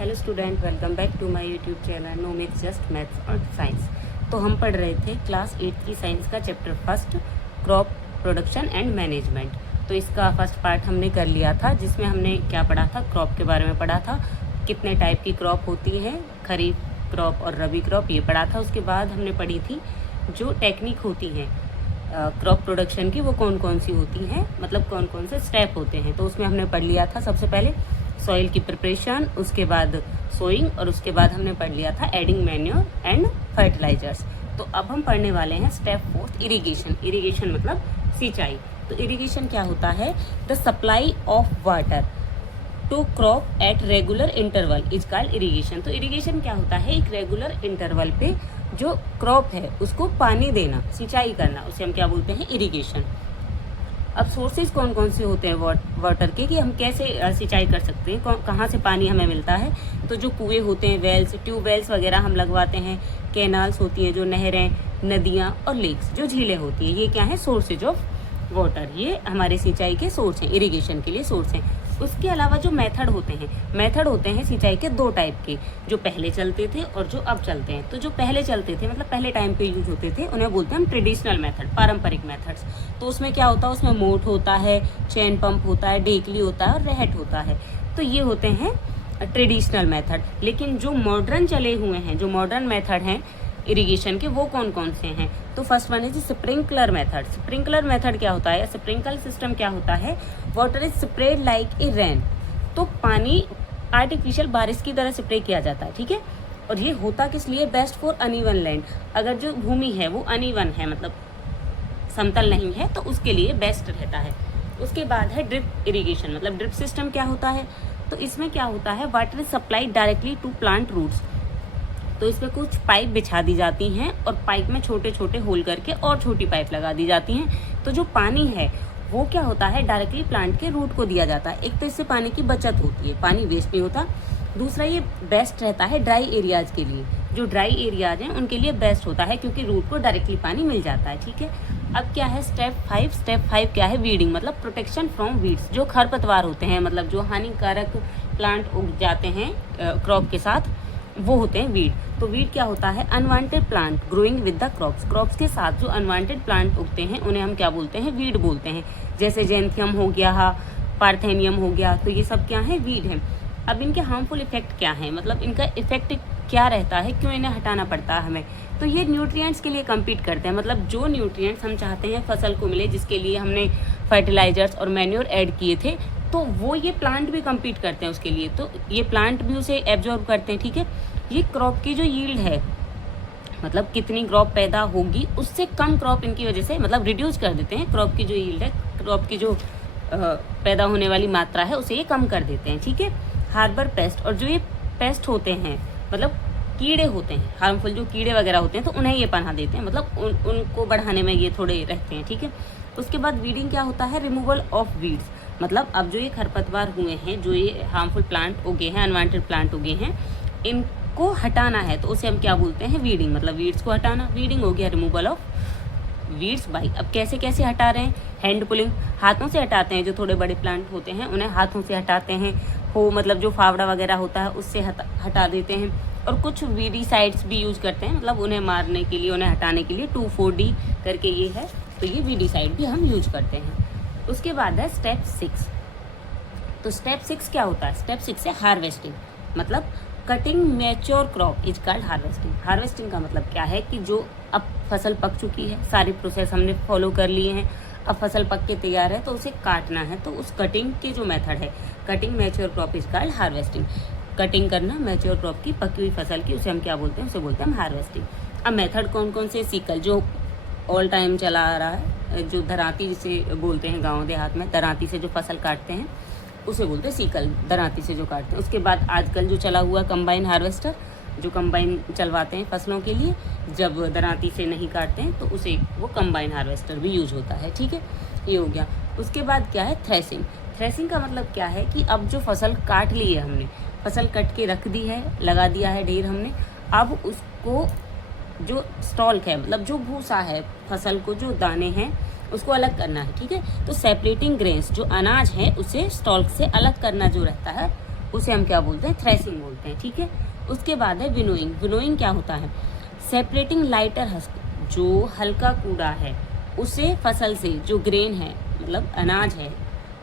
Hello student, welcome back to my YouTube channel no maths just maths और science. तो हम पढ़ रहे थे क्लास 8 की साइंस का chapter first, crop production and management. तो इसका फर्स्ट पार्ट हमने कर लिया था, जिसमें हमने क्या पढ़ा था, क्रॉप के बारे में पढ़ा था, कितने टाइप की क्रॉप होती हैं, खरीफ क्रॉप और रबी क्रॉप, ये पढ़ा था। उसके बाद हमने पढ़ी थी जो टेक्निक होती हैं क्रॉप प्रोडक्शन की, वो कौन कौन सी होती हैं, मतलब कौन कौन से स्टेप होते हैं। तो उसमें हमने पढ़ लिया था सबसे पहले सॉइल की प्रिपरेशन, उसके बाद सोइंग, और उसके बाद हमने पढ़ लिया था एडिंग मैन्योर एंड फर्टिलाइजर्स। तो अब हम पढ़ने वाले हैं स्टेप फोर्थ, इरिगेशन। इरिगेशन मतलब सिंचाई। तो इरिगेशन क्या होता है, the supply of water to crop at regular interval is called irrigation. तो इरिगेशन क्या होता है, एक रेगुलर इंटरवल पे जो क्रॉप है उसको पानी देना, सिंचाई करना, उसे हम क्या बोलते हैं, इरिगेशन। अब सोर्सेज कौन कौन से होते हैं वाटर के, कि हम कैसे सिंचाई कर सकते हैं, कहाँ से पानी हमें मिलता है। तो जो कुएं होते हैं, वेल्स, ट्यूबवेल्स वगैरह हम लगवाते हैं, कैनाल्स होती हैं जो नहरें, नदियाँ और लेक्स जो झीलें होती हैं, ये क्या है, सोर्सेज ऑफ वाटर, ये हमारे सिंचाई के सोर्स हैं, इरिगेशन के लिए सोर्स हैं। उसके अलावा जो मेथड होते हैं सिंचाई के दो टाइप के, जो पहले चलते थे और जो अब चलते हैं। तो जो पहले चलते थे मतलब पहले टाइम पे यूज होते थे, उन्हें बोलते हैं हम ट्रेडिशनल मेथड, पारंपरिक मेथड्स। तो उसमें क्या होता है, उसमें मोट होता है, चैन पंप होता है, डेकली होता है और रहट होता है। तो ये होते हैं ट्रेडिशनल मेथड। लेकिन जो मॉडर्न चले हुए हैं, जो मॉडर्न मेथड हैं इरिगेशन के, वो कौन कौन से हैं। तो फर्स्ट वन है जी स्प्रिंकलर मेथड। स्प्रिंकलर मेथड क्या होता है, स्प्रिंकल सिस्टम क्या होता है, water is spread like a rain. तो पानी आर्टिफिशियल बारिश की तरह स्प्रे किया जाता है, ठीक है। और ये होता किस लिए, बेस्ट फॉर अनइवन लैंड। अगर जो भूमि है वो अनइवन है, मतलब समतल नहीं है, तो उसके लिए बेस्ट रहता है। उसके बाद है ड्रिप इरिगेशन। मतलब ड्रिप सिस्टम क्या होता है, तो इसमें क्या होता है, water is supplied directly to plant roots. तो इसमें कुछ पाइप बिछा दी जाती हैं और पाइप में छोटे छोटे होल करके और छोटी पाइप लगा दी जाती हैं। तो जो पानी है वो क्या होता है, डायरेक्टली प्लांट के रूट को दिया जाता है। एक तो इससे पानी की बचत होती है, पानी वेस्ट नहीं होता। दूसरा ये बेस्ट रहता है ड्राई एरियाज के लिए, जो ड्राई एरियाज हैं उनके लिए बेस्ट होता है, क्योंकि रूट को डायरेक्टली पानी मिल जाता है, ठीक है। अब क्या है स्टेप 5। स्टेप 5 क्या है, वीडिंग, मतलब प्रोटेक्शन फ्रॉम वीड्स। जो खरपतवार होते हैं, मतलब जो हानिकारक प्लांट उग जाते हैं क्रॉप के साथ, वो होते हैं वीड। तो वीड क्या होता है, unwanted plant growing with the crops. Crops के साथ जो अनवांटेड प्लांट उगते हैं उन्हें हम क्या बोलते हैं, वीड बोलते हैं। जैसे जेंथियम हो गया, पार्थेनियम हो गया, तो ये सब क्या है, वीड है। अब इनके हार्मफुल इफेक्ट क्या है, मतलब इनका इफेक्ट क्या रहता है, क्यों इन्हें हटाना पड़ता है हमें। तो ये न्यूट्रिएंट्स के लिए कम्पीट करते हैं, मतलब जो न्यूट्रिएंट्स हम चाहते हैं फसल को मिले, जिसके लिए हमने फर्टिलाइजर्स और मैन्योर ऐड किए थे, तो वो ये प्लांट भी कम्पीट करते हैं उसके लिए। तो ये प्लांट भी उसे एब्जॉर्ब करते हैं, ठीक है। ये क्रॉप की जो यील्ड है, मतलब कितनी क्रॉप पैदा होगी, उससे कम क्रॉप इनकी वजह से मतलब रिड्यूस कर देते हैं। क्रॉप की जो यील्ड है, क्रॉप की जो पैदा होने वाली मात्रा है, उसे ये कम कर देते हैं, ठीक है। हार्बर पेस्ट, और जो ये पेस्ट होते हैं मतलब कीड़े होते हैं, हार्मफुल जो कीड़े वगैरह होते हैं, तो उन्हें ये पनाह देते हैं, मतलब उनको बढ़ाने में ये थोड़े रहते हैं, ठीक है। उसके बाद वीडिंग क्या होता है, रिमूवल ऑफ वीड्स। मतलब अब जो ये खरपतवार हुए हैं, जो ये हार्मफुल प्लांट उगे हैं, अनवांटेड प्लांट उगे हैं, इनको हटाना है, तो उसे हम क्या बोलते हैं, वीडिंग। मतलब वीड्स को हटाना, वीडिंग हो गया रिमूवल ऑफ वीड्स बाई। अब कैसे कैसे हटा रहे हैं, हैंड पुलिंग, हाथों से हटाते हैं। जो थोड़े बड़े प्लांट होते हैं उन्हें हाथों से हटाते हैं, हो मतलब जो फावड़ा वगैरह होता है उससे हटा देते हैं। और कुछ वीडीसाइड्स भी यूज करते हैं, मतलब उन्हें मारने के लिए, उन्हें हटाने के लिए 2,4-D करके ये है, तो ये वीडीसाइड भी हम यूज करते हैं। उसके बाद है स्टेप 6। तो स्टेप 6 क्या होता है, स्टेप 6 है हार्वेस्टिंग। मतलब cutting mature crop is called harvesting. Harvesting का मतलब क्या है, कि जो अब फसल पक चुकी है, सारी प्रोसेस हमने फॉलो कर लिए हैं, अब फसल पक के तैयार है, तो उसे काटना है। तो उस कटिंग की जो मेथड है, cutting mature crop is called harvesting. Cutting करना मैच्योर क्रॉप की, पकी हुई फसल की, उसे हम क्या बोलते हैं, उसे बोलते हैं हार्वेस्टिंग। अब मेथड कौन कौन से, सिकल जो ऑल टाइम चला आ रहा है, जो दरांती जिसे बोलते हैं गाँव देहात में, दरांती से जो फसल काटते हैं उसे बोलते हैं सिकल, दरांती से जो काटते हैं। उसके बाद आजकल जो चला हुआ कंबाइन हार्वेस्टर, जो कंबाइन चलवाते हैं फसलों के लिए, जब दरांती से नहीं काटते हैं तो उसे वो कंबाइन हार्वेस्टर भी यूज होता है, ठीक है। ये हो गया। उसके बाद क्या है, थ्रेसिंग। थ्रेसिंग का मतलब क्या है, कि अब जो फसल काट ली है हमने, फसल कट के रख दी है, लगा दिया है ढेर हमने, अब उसको जो स्टॉल्क है, मतलब जो भूसा है, फसल को जो दाने हैं उसको अलग करना है, ठीक है। तो सेपरेटिंग ग्रेन्स, जो अनाज है उसे स्टॉल्क से अलग करना जो रहता है, उसे हम क्या बोलते हैं, थ्रेसिंग बोलते हैं, ठीक है। उसके बाद है विनोइंग। विनोइंग क्या होता है, सेपरेटिंग लाइटर हस्क, जो हल्का कूड़ा है उसे फसल से, जो ग्रेन है मतलब अनाज है,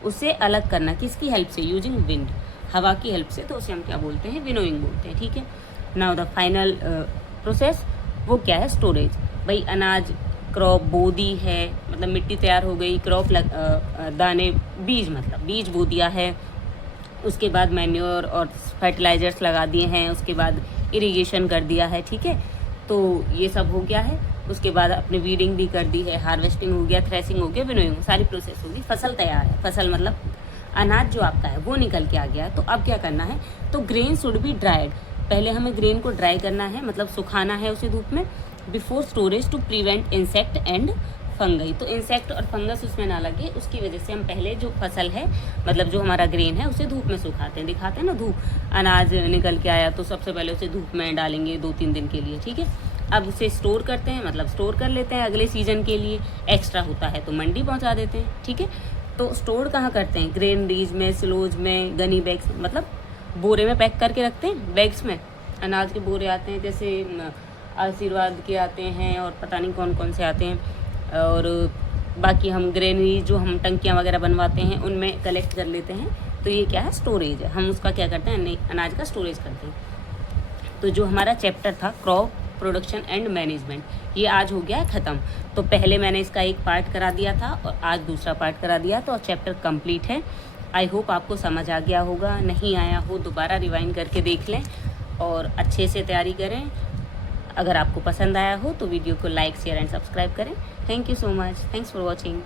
उसे अलग करना, किसकी हेल्प से, यूजिंग विंड, हवा की हेल्प से, तो उसे हम क्या बोलते हैं, विनोइंग बोलते हैं, ठीक है। नाउ द फाइनल प्रोसेस वो क्या है, स्टोरेज। भाई अनाज क्रॉप बो दी है, मतलब मिट्टी तैयार हो गई, क्रॉप दाने बीज, मतलब बीज बो दिया है, उसके बाद मैन्योर और फर्टिलाइजर्स लगा दिए हैं, उसके बाद इरिगेशन कर दिया है, ठीक है। तो ये सब हो गया है। उसके बाद अपने वीडिंग भी कर दी है, हार्वेस्टिंग हो गया, थ्रेसिंग हो गया, विनोइंग, सारी प्रोसेस होगी, फसल तैयार है। फसल मतलब अनाज जो आपका है वो निकल के आ गया है। तो अब क्या करना है, तो ग्रेन शुड बी ड्राइड, पहले हमें ग्रेन को ड्राई करना है, मतलब सुखाना है उसे धूप में, before storage to prevent insect and fungi. तो इंसेक्ट और फंगस उसमें ना लगे, उसकी वजह से हम पहले जो फसल है, मतलब जो हमारा ग्रेन है, उसे धूप में सुखाते हैं, दिखाते हैं ना धूप, अनाज निकल के आया तो सबसे पहले उसे धूप में डालेंगे 2-3 दिन के लिए, ठीक है। अब उसे स्टोर करते हैं, मतलब स्टोर कर लेते हैं अगले सीजन के लिए, एक्स्ट्रा होता है तो मंडी पहुंचा देते हैं, ठीक है। तो स्टोर कहाँ करते हैं, ग्रेनरीज में, सिलोज में, गनी बैग्स, मतलब बोरे में पैक करके रखते हैं, बैग्स में। अनाज के बोरे आते हैं, जैसे आशीर्वाद के आते हैं और पता नहीं कौन कौन से आते हैं, और बाकी हम ग्रेनरी जो हम टंकियाँ वगैरह बनवाते हैं उनमें कलेक्ट कर लेते हैं। तो ये क्या है, स्टोरेज है, हम उसका क्या करते हैं, अनाज का स्टोरेज करते हैं। तो जो हमारा चैप्टर था क्रॉप प्रोडक्शन एंड मैनेजमेंट, ये आज हो गया है ख़त्म। तो पहले मैंने इसका एक पार्ट करा दिया था और आज दूसरा पार्ट करा दिया, तो चैप्टर कंप्लीट है। आई होप आपको समझ आ गया होगा, नहीं आया हो दोबारा रिवाइंड करके देख लें और अच्छे से तैयारी करें। अगर आपको पसंद आया हो तो वीडियो को लाइक, शेयर एंड सब्सक्राइब करें। Thank you so much, thanks for watching.